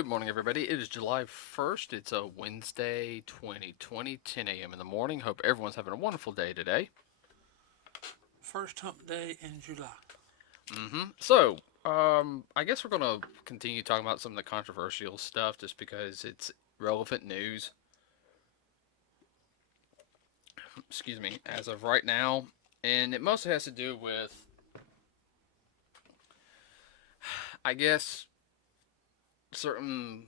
Good morning, everybody. It is July 1st. It's a Wednesday, 2020, 10 a.m. in the morning. Hope everyone's having a wonderful day today. First hump day in July. I guess we're going to continue talking about some of the controversial stuff just because it's relevant news. Excuse me, as of right now. And it mostly has to do with, I guess, certain.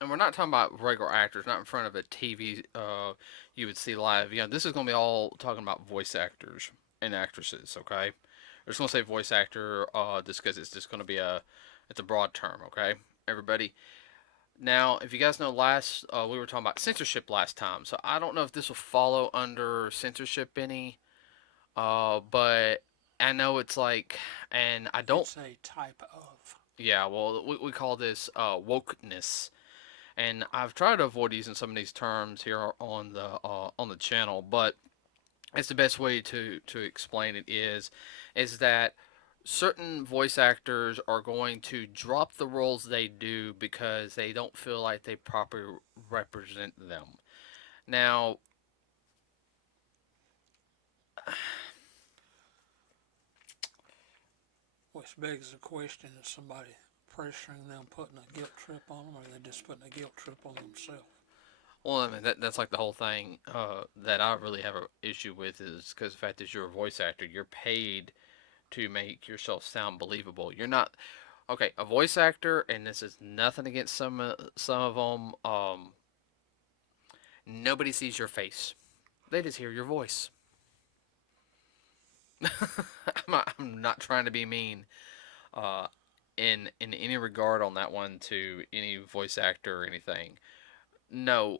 And we're not talking about regular actors, not in front of a TV you would see live. This is going to be all talking about voice actors and actresses, okay? I'm just going to say voice actor just because it's just going to be it's a broad term, okay? Everybody. Now, if you guys know, we were talking about censorship last time, so I don't know if this will follow under censorship any, but I know it's like, and I don't. It's a type of. Yeah, well, we call this wokeness, and I've tried to avoid using some of these terms here on the channel, but it's the best way to explain it is that certain voice actors are going to drop the roles they do because they don't feel like they properly represent them. Now, Which begs the question: is somebody pressuring them, putting a guilt trip on them, or are they just putting a guilt trip on themselves? well, I mean that's like the whole thing that I really have an issue with is because the fact is you're a voice actor, you're paid to make yourself sound believable. You're not okay. A voice actor, and this is nothing against some of them. Nobody sees your face; they just hear your voice. I'm not trying to be mean uh, in any regard on that one to any voice actor or anything. No,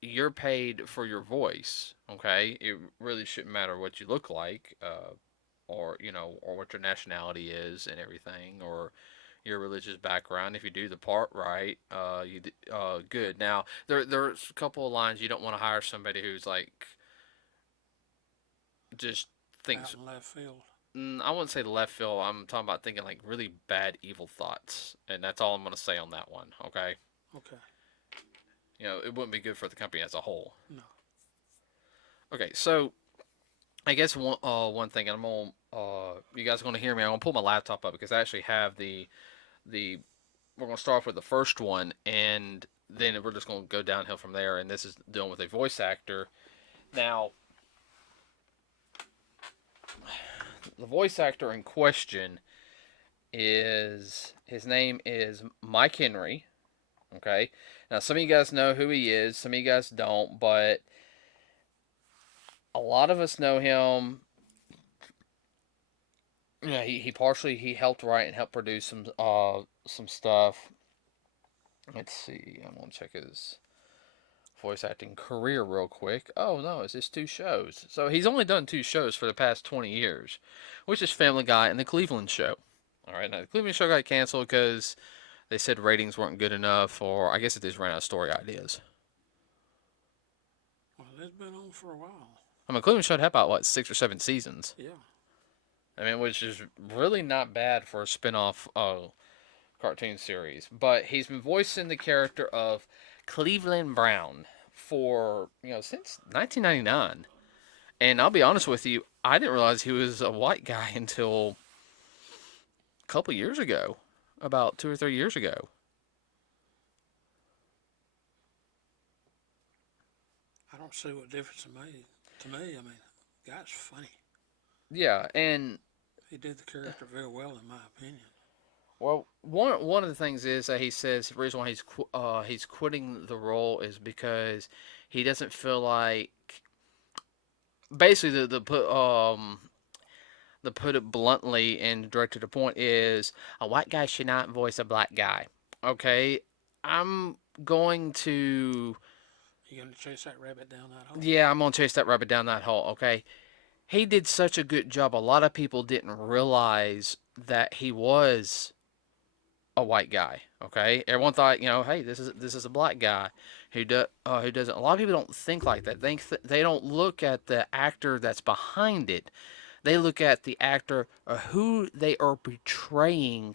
you're paid for your voice. Okay, it really shouldn't matter what you look like, or or what your nationality is and everything, or your religious background. If you do the part right, you good. Now there's a couple of lines you don't want to hire somebody who's like just Out thinks. in left field. I wouldn't say left field. I'm talking about thinking like really bad, evil thoughts, and that's all I'm gonna say on that one. Okay, Okay. it wouldn't be good for the company as a whole. No. Okay, so I guess one thing, and I'm gonna you guys are gonna hear me. I'm gonna pull my laptop up because I actually have the we're gonna start off with the first one, and then we're just gonna go downhill from there. And this is dealing with a voice actor. Now, the voice actor in question is his name is Mike Henry. Okay, now some of you guys know who he is, some of you guys don't, but a lot of us know him. Yeah, he partially he helped write and helped produce some stuff. Let's see, I'm gonna check his voice acting career real quick. Oh no, it's just two shows. So he's only done two shows for the past 20 years, which is Family Guy and the Cleveland Show. All right, now the Cleveland Show got canceled because they said ratings weren't good enough, or I guess it just ran out of story ideas. Well, it's been on for a while. I mean, Cleveland Show had about what 6 or 7 seasons. Yeah. I mean, which is really not bad for a spin-off cartoon series. But he's been voicing the character of Cleveland Brown for since 1999. And I'll be honest with you, I didn't realize he was a white guy until a couple years ago, about 2 or 3 years ago. I don't see what difference it made. To me, I mean, the guy's funny. Yeah, and He did the character very well, in my opinion. well, one of the things is that he says the reason why he's quitting the role is because he doesn't feel like basically the put it bluntly and direct to the point is a white guy should not voice a black guy. Okay, I'm going to You gonna chase that rabbit down that hole? yeah, I'm gonna chase that rabbit down that hole. Okay, he did such a good job. A lot of people didn't realize that he was a white guy. Okay, everyone thought hey, this is a black guy who doesn't. A lot of people don't think like that. They don't look at the actor that's behind it. They look at the actor or who they are portraying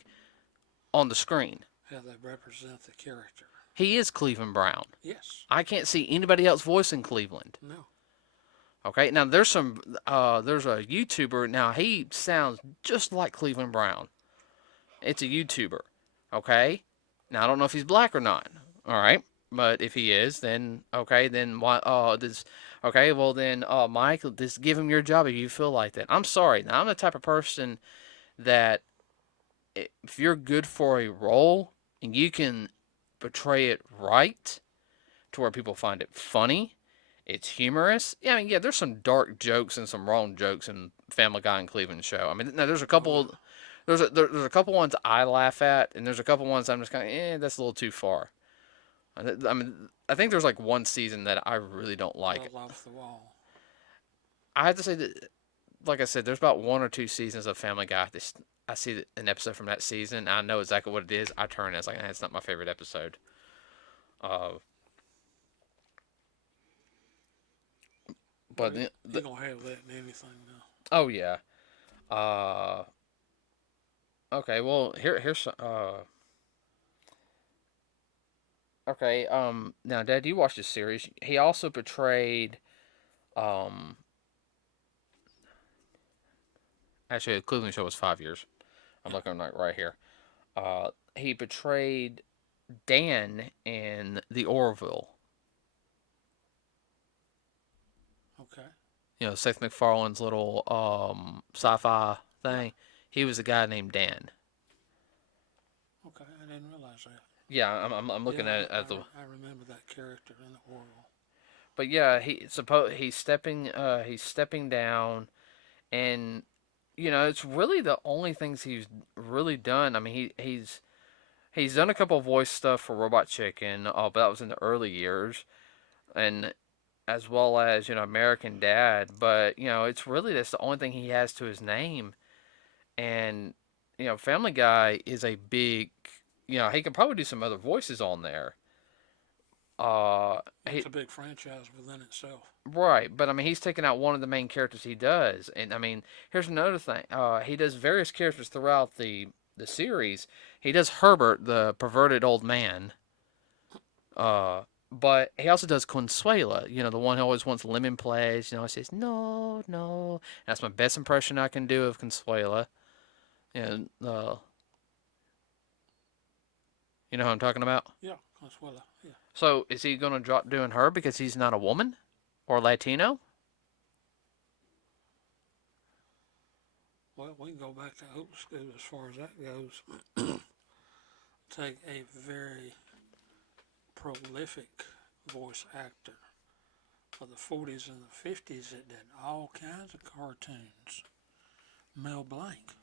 on the screen. how they represent the character. He is Cleveland Brown. Yes. I can't see anybody else voicing Cleveland. No. Okay, now there's a YouTuber. Now he sounds just like Cleveland Brown. It's a YouTuber. Okay, now I don't know if he's black or not. All right, but if he is, then okay, then why? This. Okay, well then, Mike, just give him your job if you feel like that. I'm sorry. Now I'm the type of person that if you're good for a role and you can portray it right to where people find it funny, it's humorous. Yeah, I mean, yeah, there's some dark jokes and some wrong jokes in Family Guy and Cleveland Show. I mean, now there's a Oh, couple. There's a couple ones I laugh at, and there's a couple ones I'm just kind of, that's a little too far. I mean, I think there's like one season that I really don't like. well off the wall. I have to say that, like I said, there's about one or two seasons of Family Guy. I see an episode from that season. I know exactly what it is. I turn it. It's like, it's not my favorite episode. Uh, but Well, you're going to have that in anything now. oh yeah. Okay. Well, here's okay. Now, Dad, you watched this series. He also portrayed um. Actually, the Cleveland Show was 5 years. I'm looking like right here. He portrayed Dan in the Orville. Okay. You know, Seth MacFarlane's little sci-fi Yeah. thing. He was a guy named Dan. Okay. I didn't realize that. Yeah, I'm looking Yeah, at the. I remember that character in the Orville. But yeah, he's stepping down, and it's really the only things he's really done. I mean, he's done a couple of voice stuff for Robot Chicken, but that was in the early years, and as well as American Dad. But it's really that's the only thing he has to his name, and Family Guy is a big. He can probably do some other voices on there. Uh, he, It's a big franchise within itself. right, but I mean, he's taken out one of the main characters he does, and I mean, here's another thing. He does various characters throughout the series. He does Herbert, the perverted old man. But he also does Consuela. The one who always wants lemon pledge. He says no, no. That's my best impression I can do of Consuela. And you know who I'm talking about. Yeah, Consuela. Yeah. So is he gonna drop doing her because he's not a woman or Latino? Well, we can go back to old school as far as that goes. Take a very prolific voice actor of the 40s and the 50s that did all kinds of cartoons. Mel Blanc.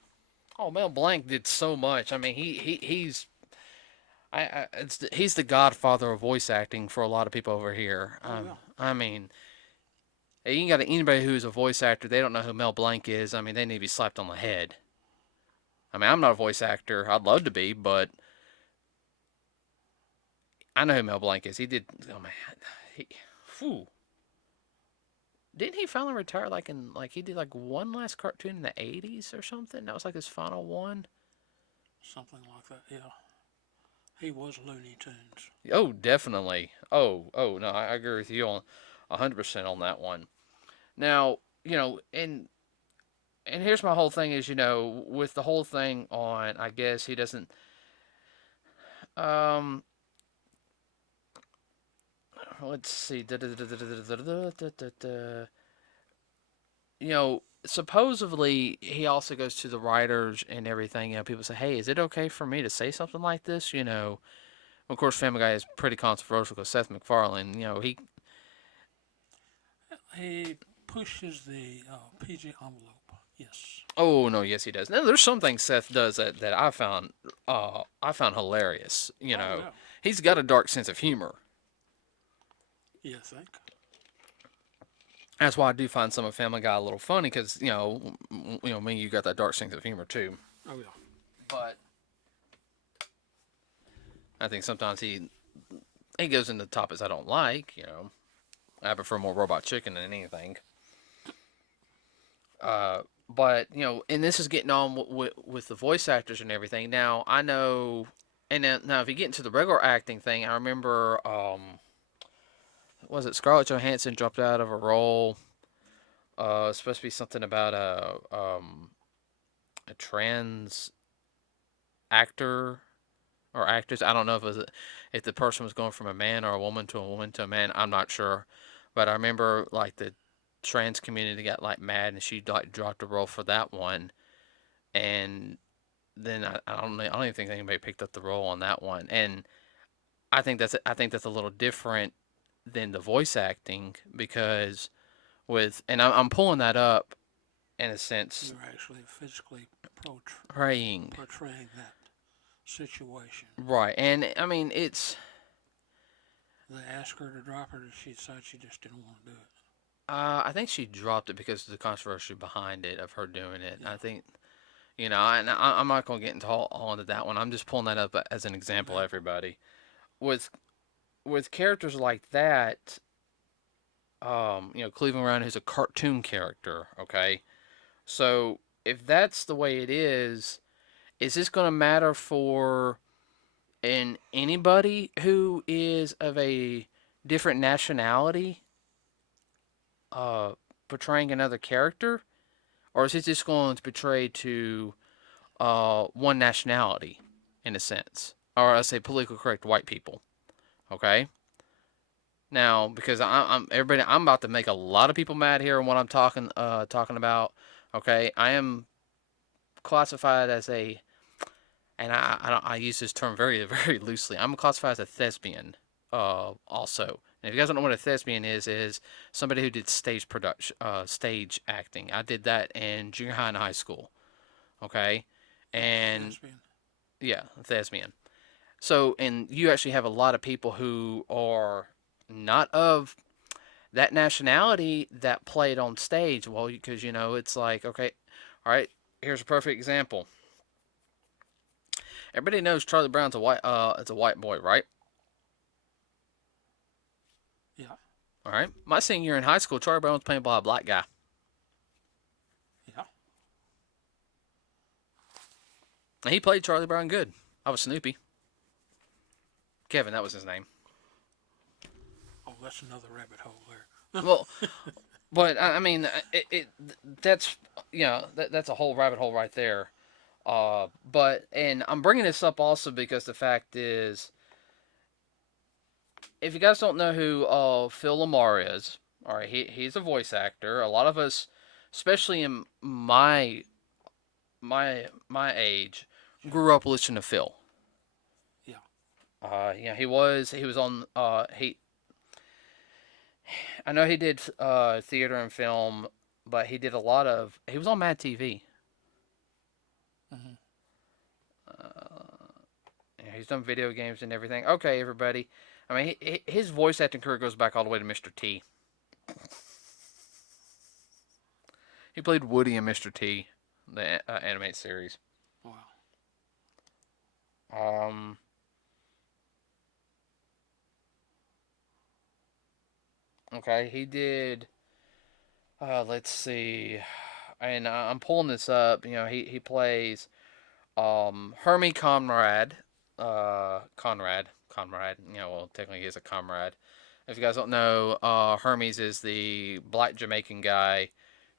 Oh, Mel Blanc did so much. I mean, he's he's the godfather of voice acting for a lot of people over here. Oh, yeah. I mean, you ain't got anybody who's a voice actor. They don't know who Mel Blanc is. I mean, they need to be slapped on the head. I mean, I'm not a voice actor. I'd love to be, but I know who Mel Blanc is. He did. Oh man, whew. Didn't he finally retire? He did like one last cartoon in the '80s or something. That was like his final one. Something like that, yeah. He was Looney Tunes. Oh, definitely. Oh no, I agree with you on 100% on that one. Now, and here's my whole thing is, with the whole thing on, I guess he doesn't. Um, let's see. Supposedly he also goes to the writers and everything. People say, "Hey, is it okay for me to say something like this?" Of course, Family Guy is pretty controversial because Seth MacFarlane, He pushes the PG envelope. Yes. Oh no, yes he does. Now there's some things Seth does that I found hilarious. Oh, yeah. He's got a dark sense of humor. You think? That's why I do find some of Family Guy a little funny because me, you got that dark sense of humor too. Oh, yeah. But I think sometimes he goes into topics I don't like. I prefer more Robot Chicken than anything. But and this is getting on with the voice actors and everything. Now I know And now, if you get into the regular acting thing, I remember, was it Scarlett Johansson dropped out of a role? It's supposed to be something about a trans actor or actress. I don't know if the person was going from a man or a woman to a man. I'm not sure, but I remember like the trans community got like mad and she like dropped a role for that one, and then I don't even think anybody picked up the role on that one, and I think that's a little different than the voice acting because I'm pulling that up in a sense, You're actually physically praying. portraying that situation. Right, and I mean it's They asked her to drop it, and she decided she just didn't want to do it. I think she dropped it because of the controversy behind it of her doing it. Yeah. I think and I'm not going to get into all into that one. I'm just pulling that up as an example. Example. Everybody with characters like that, Cleveland Brown is a cartoon character. Okay, so if that's the way it is this going to matter for anybody who is of a different nationality, uh, portraying another character, or is it just going to portray to one nationality, in a sense, or I say politically correct white people? Okay. Now, because I'm everybody, I'm about to make a lot of people mad here on what I'm talking about. Okay, I am classified as a, and I use this term very very loosely. I'm classified as a thespian. Also, and if you guys don't know what a thespian is somebody who did stage production, stage acting. I did that in junior high and high school. Okay, and Thespian. yeah, thespian. So, and you actually have a lot of people who are not of that nationality that played on stage. Well, because it's like, okay, all right, here's a perfect example. Everybody knows Charlie Brown's a white, it's a white boy, right? Yeah. All right. My senior year in high school, Charlie Brown was playing by a black guy, Yeah. and he played Charlie Brown good. I was Snoopy. Kevin, that was his name. Oh, that's another rabbit hole there. Well, but I mean, that's that's a whole rabbit hole right there. But and I'm bringing this up also because the fact is, if you guys don't know who Phil LaMarr is, all right, he's a voice actor. A lot of us, especially in my age, grew up listening to Phil. Yeah. He was on he I know he did theater and film, but he did a lot of he was on Mad TV. Mm-hmm. He's done video games and everything. Okay, everybody. I mean, his voice acting career goes back all the way to Mr. T. He played Woody in Mr. T, the animated series. Wow. Um, okay, he did. Let's see, and I'm pulling this up. He plays Hermie Conrad. Conrad. Well, technically he's a comrade. If you guys don't know, Hermes is the black Jamaican guy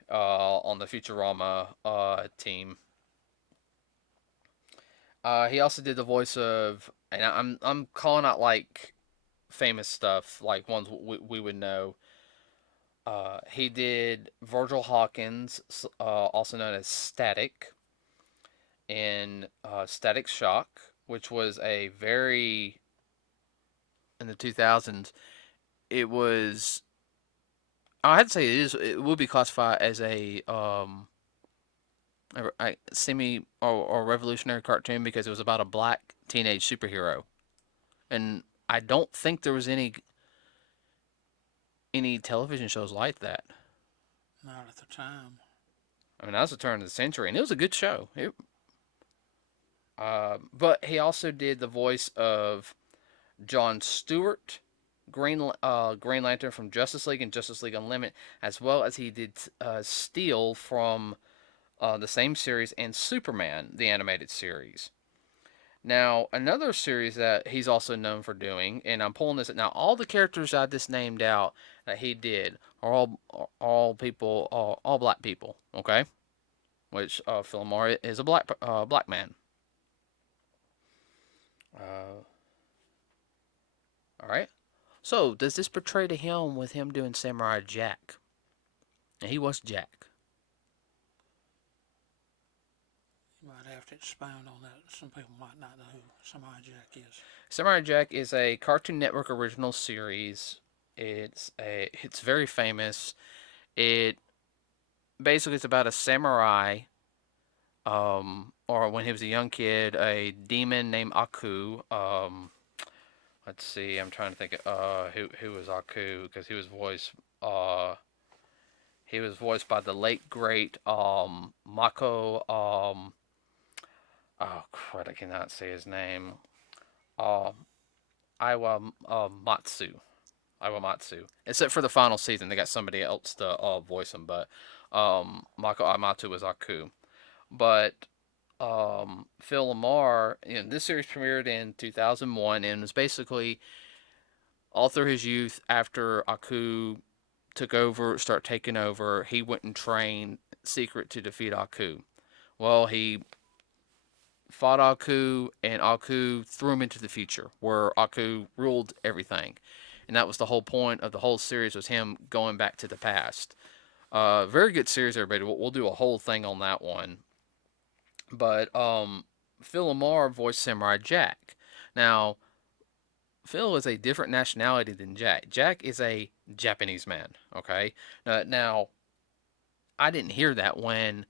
on the Futurama team. He also did the voice of, and I'm calling out like famous stuff, like ones we would know. He did Virgil Hawkins, also known as Static, in Static Shock, which was a very in the 2000s. It was I'd say it would be classified as a semi or revolutionary cartoon because it was about a black teenage superhero, and I don't think there was any television shows like that. Not at the time. I mean, that was the turn of the century, and it was a good show. But he also did the voice of John Stewart, Green Lantern from Justice League and Justice League Unlimited, as well as he did Steel from the same series and Superman, the animated series. Now, another series that he's also known for doing, and I'm pulling this now, all the characters I just named out that he did are all people, all black people. Okay, which Phil Lamar is a black man. Uh, all right. So does this portray to him with him doing Samurai Jack? And he was Jack. You might have to expound on that. Some people might not know who Samurai Jack is. Samurai Jack is a Cartoon Network original series. It's very famous. It basically it's about a samurai, or when he was a young kid, a demon named Aku. Let's see, I'm trying to think. Who was Aku? Because he was voiced by the late great Mako. Oh crud, I cannot say his name. Um, Iwa Matsu. Iwamatsu. Except for the final season, they got somebody else to voice him, but Mako Amatu was Aku. But Phil Lamar, this series premiered in 2001 and was basically all through his youth after Aku started taking over, he went and trained secret to defeat Aku. Well, he fought Aku, and Aku threw him into the future, where Aku ruled everything. And that was the whole point of the whole series, was him going back to the past. Very good series, everybody. We'll do a whole thing on that one. But Phil Lamar voiced Samurai Jack. Now, Phil is a different nationality than Jack. Jack is a Japanese man. Okay. Now, I didn't hear that when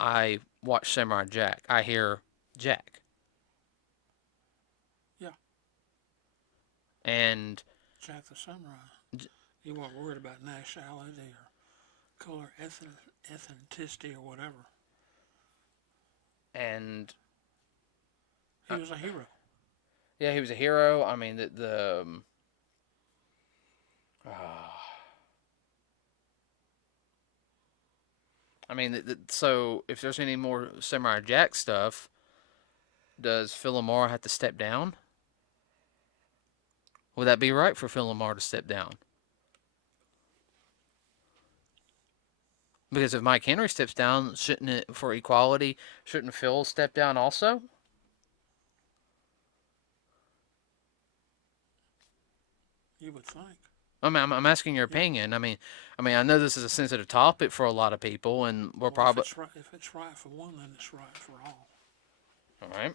I watched Samurai Jack. I hear Jack. Yeah, And Jack the Samurai. You weren't worried about nationality or color, ethnicity, or whatever. and He was a hero. yeah, he was a hero. I mean, uh, I mean, so if there's any more Samurai Jack stuff, does Phil Lamar have to step down? Would that be right for Phil Lamar to step down? Because if Mike Henry steps down, shouldn't it, for equality, shouldn't Phil step down also? You would think. I'm asking your Yeah. opinion. I know this is a sensitive topic for a lot of people, and we're Well, probably if it's right for one, then it's right for all. all right.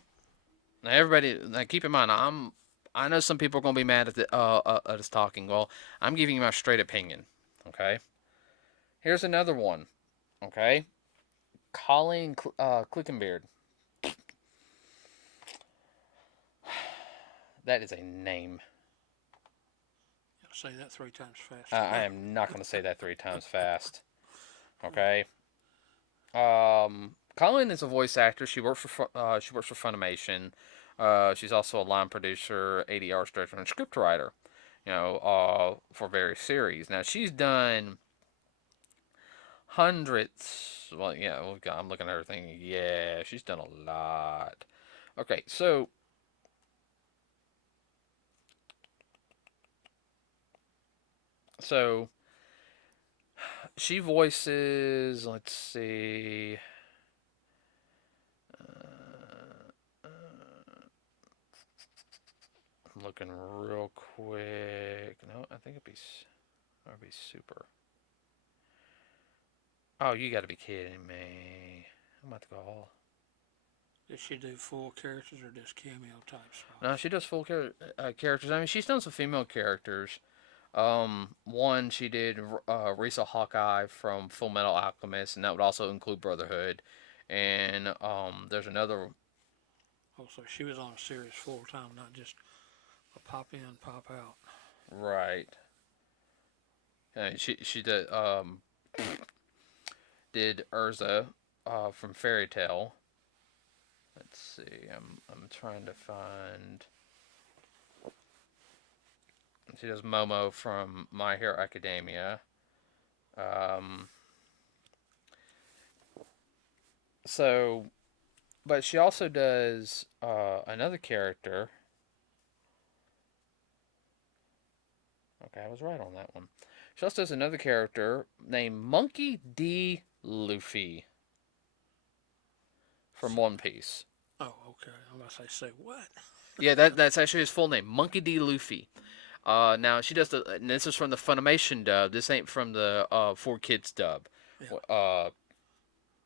Now, everybody, now keep in mind, I know some people are gonna be mad at us talking. Well, I'm giving you my straight opinion. Okay. Here's another one. Okay. Colleen Clickenbeard. That is a name. Say that 3 times I fast. am not going to say that 3 times fast. Okay. Colleen is a voice actor. She works for Funimation. She's also a line producer, ADR director, and scriptwriter. For various series. Now she's done hundreds. Well, yeah. Well, I'm looking at her thing. Yeah, she's done a lot. Okay, so she voices. Let's see. I'm looking real quick. No, I think it'd be super. Oh, you got to be kidding me! I'm about to go all. Did she do full characters or just cameo type No, spots? she does full characters. I mean, she's done some female characters. One she did Risa Hawkeye from Full Metal Alchemist, and that would also include Brotherhood. And there's another. Oh, so she was on a series full time, not just a pop in, pop out. Right. She did Urza from Fairy Tale. Let's see. I'm trying to find. She does Momo from My Hero Academia. Um, so, but she also does another character. Okay, I was right on that one. She also does another character named Monkey D. Luffy from One Piece. Oh, okay. I'm about to say what? Yeah, that's actually his full name, Monkey D. Luffy. Now she does and this is from the Funimation dub. This ain't from the 4Kids dub. Yeah.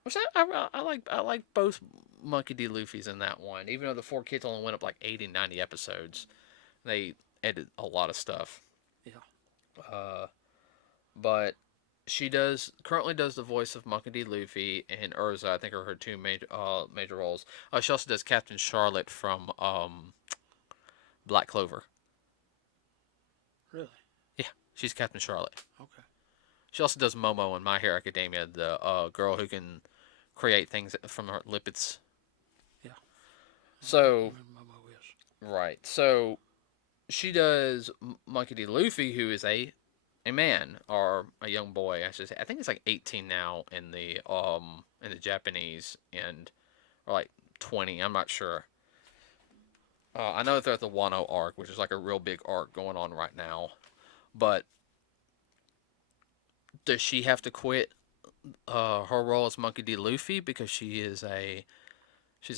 Which I like both Monkey D. Luffy's in that one. Even though the 4Kids only went up like 80, 90 episodes, they edit a lot of stuff. Yeah. Uh, but she currently does the voice of Monkey D. Luffy and Urza. I think are her two major roles. She also does Captain Charlotte from Black Clover. Really? Yeah, she's Captain Charlotte. Okay. She also does Momo in My Hero Academia, the girl who can create things from her lipids. Yeah. So, Momo is. right. So, she does Monkey D. Luffy, who is a man or a young boy, I should say. I think it's like 18 now in the Japanese and or like 20. I'm not sure. I know that they're at the Wano arc, which is like a real big arc going on right now. But does she have to quit her role as Monkey D. Luffy because she's a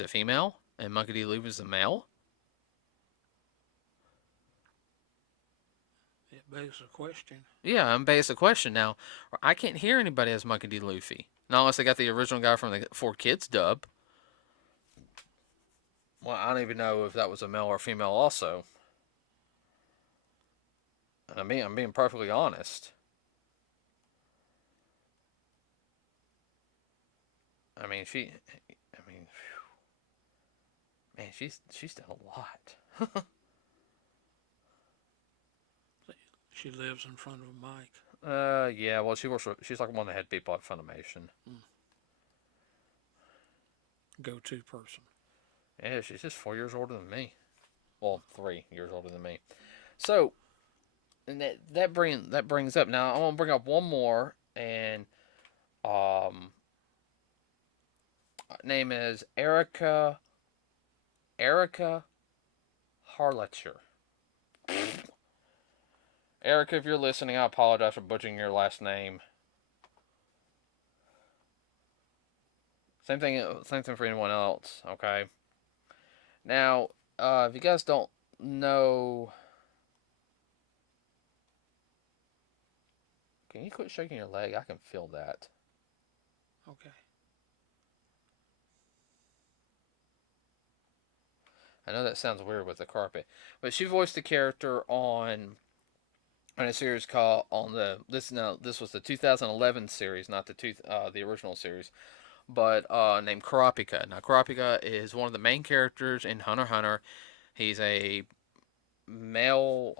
female and Monkey D. Luffy is a male? It begs the question. Yeah, I'm based the question now. I can't hear anybody as Monkey D. Luffy. Not unless they got the original guy from the 4Kids dub. Well, I don't even know if that was a male or female also. And I'm being perfectly honest. I mean, man, she's done a lot. She lives in front of a mic. Yeah, well, she's like one of the head people at Funimation. Go-to person. Yeah, she's just 4 years older than me. Well, 3 years older than me. So, and that brings up now. I want to bring up one more, and name is Erica Harletcher. Erica, if you're listening, I apologize for butchering your last name. Same thing for anyone else. Okay. Now, if you guys don't know, can you quit shaking your leg? I can feel that. Okay. I know that sounds weird with the carpet, but she voiced the character on a series called this was the 2011 series, not the original series, but named Kurapika. Now Kurapika is one of the main characters in Hunter x Hunter. He's a young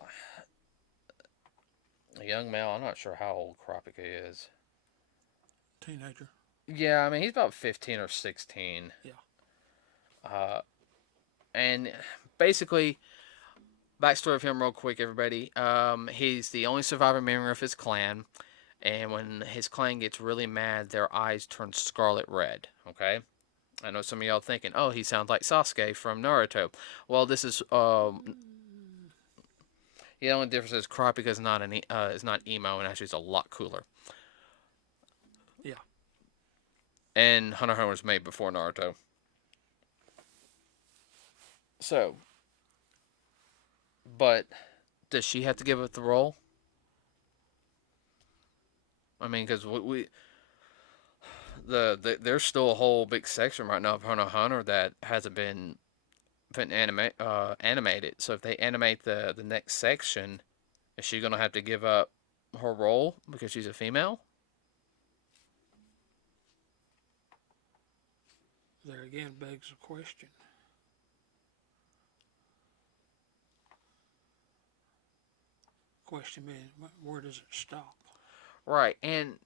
male. I'm not sure how old Kurapika is. Teenager. Yeah, I mean he's about 15 or 16. Yeah. And basically, backstory of him, real quick, everybody. He's the only surviving member of his clan, and when his clan gets really mad, their eyes turn scarlet red. Okay, I know some of y'all thinking, "Oh, he sounds like Sasuke from Naruto." Well, this is the only difference is Kurapika is not emo, and actually is a lot cooler. Yeah. And Hunter x Hunter was made before Naruto. So, but does she have to give up the role? I mean, because there's still a whole big section right now of Hunter x Hunter that hasn't been animated. So if they animate the next section, is she gonna have to give up her role because she's a female? There again begs the question. Question being, where does it stop? Right, and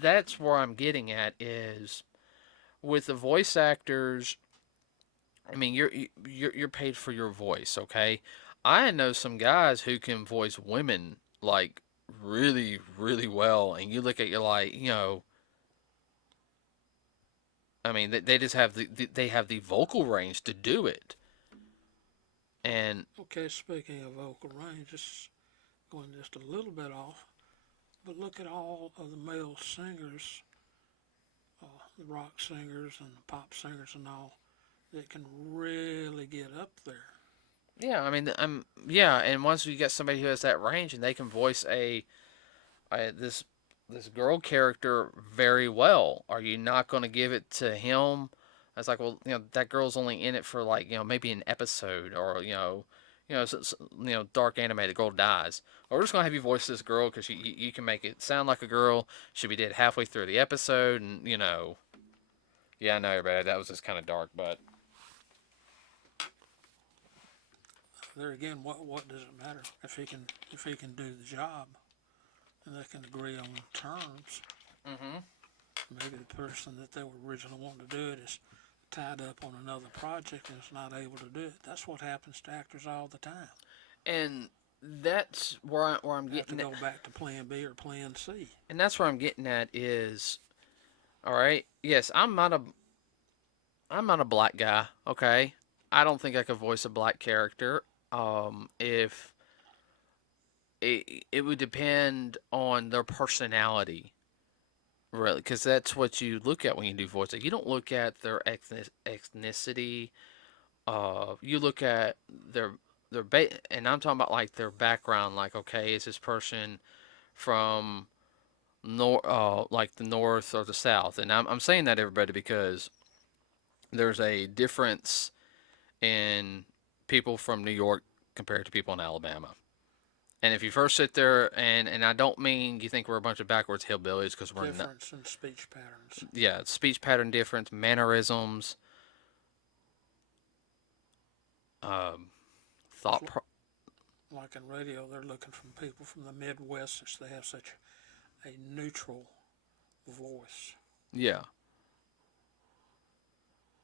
that's where I'm getting at is with the voice actors. I mean, you're paid for your voice, okay? I know some guys who can voice women like really, really well, and you look at you like, I mean, they just have they have the vocal range to do it. And Okay, speaking of vocal range, just going just a little bit off, but look at all of the male singers, the rock singers and the pop singers and all, that can really get up there. yeah, I mean, yeah, and once you get somebody who has that range and they can voice this girl character very well, are you not going to give it to him? I was like, well, that girl's only in it for like maybe an episode, or dark anime. The girl dies, or we're just gonna have you voice this girl because you can make it sound like a girl. She'll be dead halfway through the episode, and yeah, I know, everybody, that was just kind of dark, but There again, what does it matter if he can do the job and they can agree on terms? mm-hmm. Maybe the person that they were originally wanting to do it is tied up on another project and is not able to do it. That's what happens to actors all the time. And that's where I'm Have to getting at. go back to plan B or plan C. And that's where I'm getting at is, all right, yes, I'm not a black guy, okay? I don't think I could voice a black character. If it would depend on their personality, really, because that's what you look at when you do voice. You don't look at their ethnicity. You look at and I'm talking about like their background. Like, okay, is this person from like the north or the south? And I'm saying that, everybody, because there's a difference in people from New York compared to people in Alabama. And if you first sit there, and I don't mean you think we're a bunch of backwards hillbillies, because we're not. Difference in speech patterns. Yeah, speech pattern difference, mannerisms, um, thought. Like in radio, they're looking from people from the Midwest since they have such a neutral voice. Yeah. No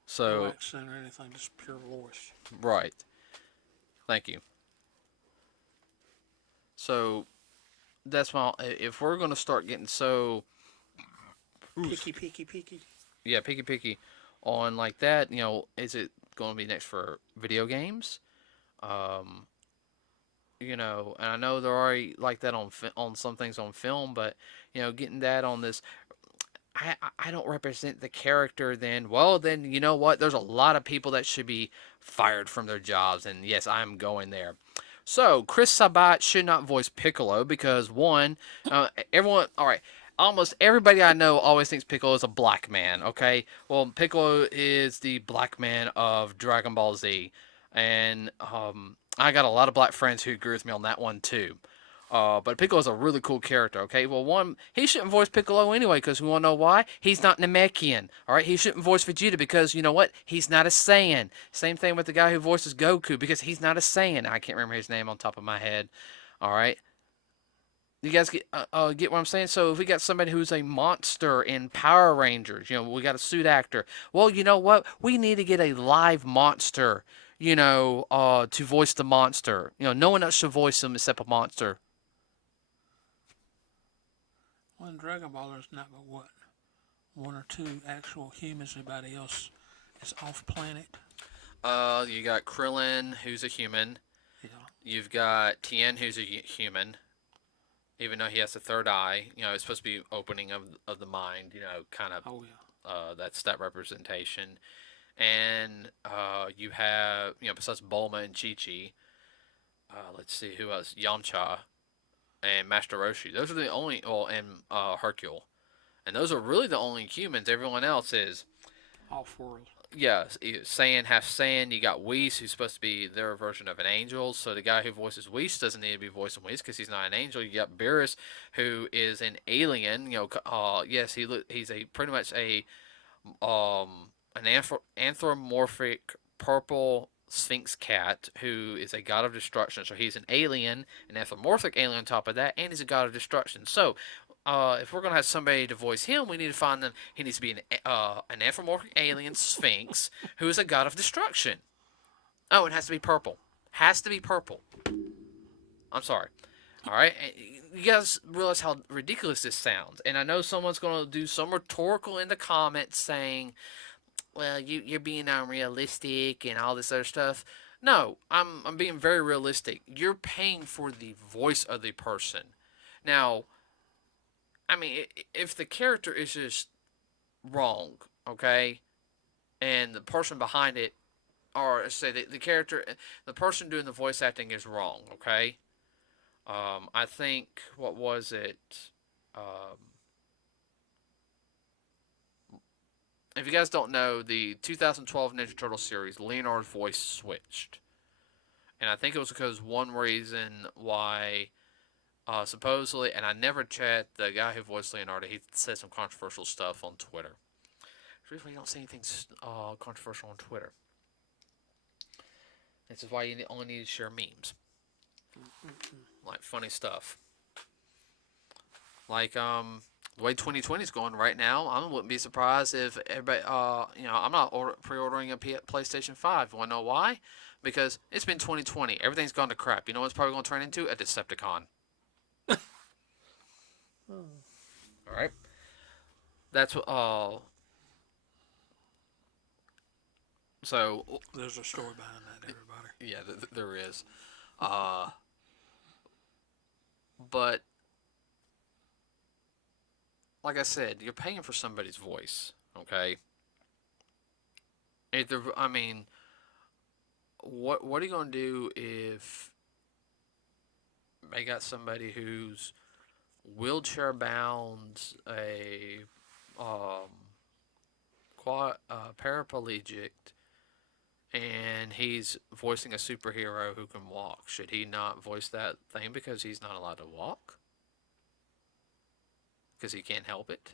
So, accent or anything, just pure voice. right. Thank you. So that's why, if we're gonna start getting so Picky, picky, picky. yeah, picky on like that, is it going to be next for video games? Um, and I know they're already like that on some things on film, but getting that on this, I don't represent the character. Then you know what? There's a lot of people that should be fired from their jobs, and yes, I'm going there. So Chris Sabat should not voice Piccolo because one, everyone, all right, almost everybody I know always thinks Piccolo is a black man. Okay, well Piccolo is the black man of Dragon Ball Z, and I got a lot of black friends who agree with me on that one too. But Piccolo's a really cool character, okay? Well, one, he shouldn't voice Piccolo anyway, because we want to know why? He's not Namekian, all right? He shouldn't voice Vegeta because, you know what? He's not a Saiyan. Same thing with the guy who voices Goku, because he's not a Saiyan. I can't remember his name on top of my head, all right? You guys get what I'm saying? So if we got somebody who's a monster in Power Rangers, we got a suit actor. Well, you know what? We need to get a live monster, to voice the monster. No one else should voice him except a monster. Well, in Dragon Ball, there's not but what? One or two actual humans, everybody else is off planet. You got Krillin, who's a human. Yeah. You've got Tien, who's a human. Even though he has a third eye, it's supposed to be opening of the mind. Kind of. Oh yeah. That's that representation. And you have, besides Bulma and Chi Chi, let's see who else. Yamcha and Master Roshi. Those are the only. Oh, and Hercule. And those are really the only humans. Everyone else is Off world. yeah, Saiyan, half Saiyan. You got Whis, who's supposed to be their version of an angel. So the guy who voices Whis doesn't need to be voicing Whis because he's not an angel. You got Beerus, who is an alien. Yes, he's a pretty much an anthropomorphic purple Sphinx cat who is a god of destruction. So he's an alien, an anthropomorphic alien on top of that, and he's a god of destruction. So if we're gonna have somebody to voice him, we need to find them. He needs to be an anthropomorphic alien Sphinx who is a god of destruction. Oh, it has to be purple. Has to be purple. I'm sorry. All right, you guys realize how ridiculous this sounds, and I know someone's going to do some rhetorical in the comments saying, "Well, you're being unrealistic and all this other stuff." No, I'm being very realistic. You're paying for the voice of the person. Now, I mean, if the character is just wrong, okay, and the person behind it, or say the character, the person doing the voice acting is wrong, okay. I think what was it? Um, if you guys don't know, the 2012 Ninja Turtle series, Leonard's voice switched, and I think it was because one reason why, supposedly, and I never checked, the guy who voiced Leonardo, he said some controversial stuff on Twitter. Usually, you don't see anything controversial on Twitter. This is why you only need to share memes, like funny stuff. Like the way 2020 is going right now, I wouldn't be surprised if everybody, I'm not pre-ordering a PlayStation 5. You want to know why? Because it's been 2020. Everything's gone to crap. You know what's probably going to turn into? A Decepticon. All right. That's what. So There's a story behind that, everybody. yeah, there is. Uh, but like I said, you're paying for somebody's voice. Okay. Either, I mean, what are you gonna do if they got somebody who's wheelchair bound, a paraplegic, and he's voicing a superhero who can walk? Should he not voice that thing because he's not allowed to walk? Because he can't help it?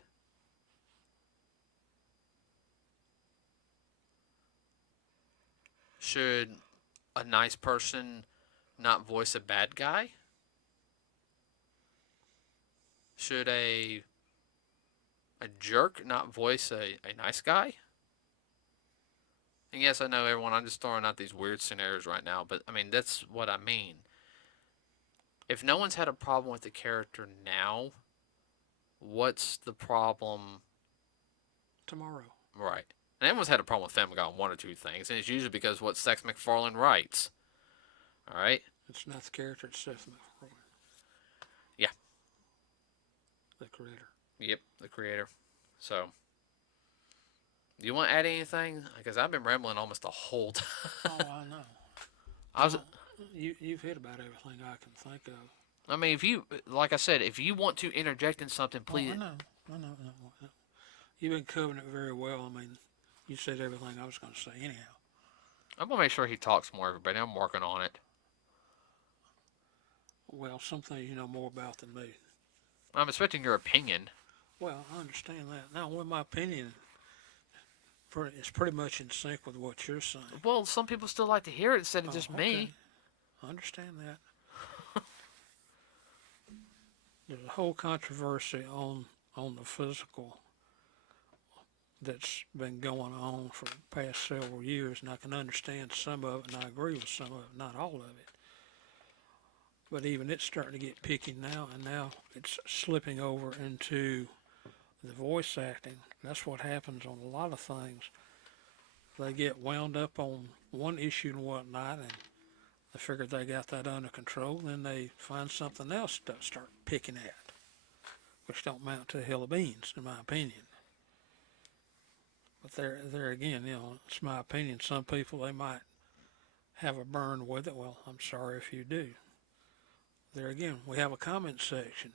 Should a nice person not voice a bad guy? Should a jerk not voice a nice guy? And yes, I know everyone, I'm just throwing out these weird scenarios right now, but I mean, that's what I mean. If no one's had a problem with the character now, what's the problem? Tomorrow. Right. And everyone's had a problem with Family Guy on one or two things, and it's usually because what Sex MacFarlane writes. All right? It's not the character, it's Seth MacFarlane, Yeah. the creator. Yep, the creator. So, do you want to add anything? Because I've been rambling almost the whole time. Oh, I know. I was, No, you've hit about everything I can think of. I mean, if you, like I said, if you want to interject in something, Oh, please. I know. You've been covering it very well. I mean, you said everything I was going to say anyhow. I'm gonna make sure he talks more, everybody. I'm working on it. Well, something you know more about than me. I'm expecting your opinion. Well, I understand that. Now, with my opinion, it's pretty much in sync with what you're saying. Well, some people still like to hear it instead of Oh, just okay. me. I understand that. There's a whole controversy on the physical that's been going on for the past several years, and I can understand some of it, and I agree with some of it, not all of it. But even it's starting to get picky now, and now it's slipping over into the voice acting. That's what happens on a lot of things. They get wound up on one issue and whatnot, and they figure they got that under control. Then they find something else to start picking at, which don't amount to a hill of beans, in my opinion. But there again, it's my opinion. Some people they might have a burn with it. Well, I'm sorry if you do. There again, we have a comment section.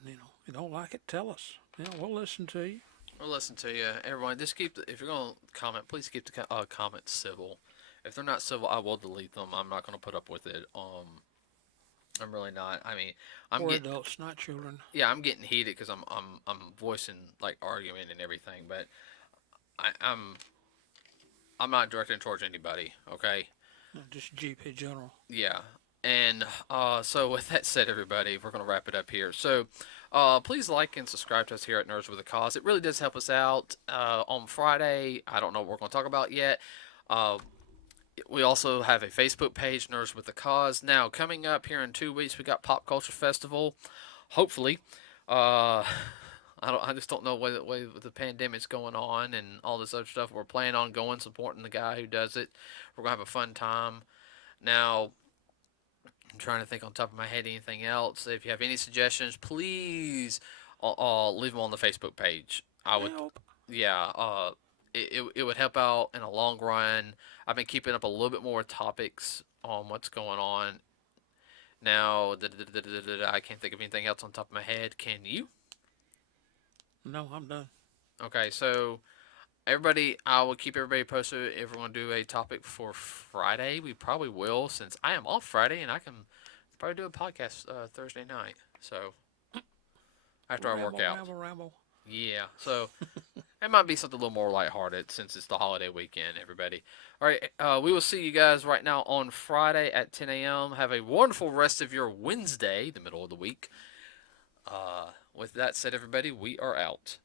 You don't like it, tell us. We'll listen to you. We'll listen to you, everyone. Just if you're gonna comment, please keep the comments civil. If they're not civil, I will delete them. I'm not gonna put up with it. I'm really not. I mean, We're adults, not children. yeah, I'm getting heated because I'm voicing like argument and everything, but I'm not directing towards anybody. Okay. Just GP General. Yeah. And so with that said, everybody, we're gonna wrap it up here. So please like and subscribe to us here at Nerds with a Cause. It really does help us out. On Friday, I don't know what we're gonna talk about yet. Uh, We also have a Facebook page, Nerds with a Cause. Now, coming up here in 2 weeks, we got Pop Culture Festival. Hopefully, uh, I just don't know what the way the pandemic's going on and all this other stuff. We're planning on going, supporting the guy who does it. We're gonna have a fun time. Now, I'm trying to think on top of my head anything else. If you have any suggestions, please leave them on the Facebook page. I would, Help. yeah, it would help out in the long run. I've been keeping up a little bit more topics on what's going on. Now, I can't think of anything else on top of my head. Can you? No, I'm done. Okay, so everybody, I will keep everybody posted if we're going to do a topic for Friday. We probably will, since I am off Friday and I can probably do a podcast Thursday night. So after I work Ramble, out. ramble, ramble. Yeah, so it might be something a little more lighthearted since it's the holiday weekend, everybody. All right, we will see you guys right now on Friday at 10 a.m. Have a wonderful rest of your Wednesday, the middle of the week. With that said, everybody, we are out.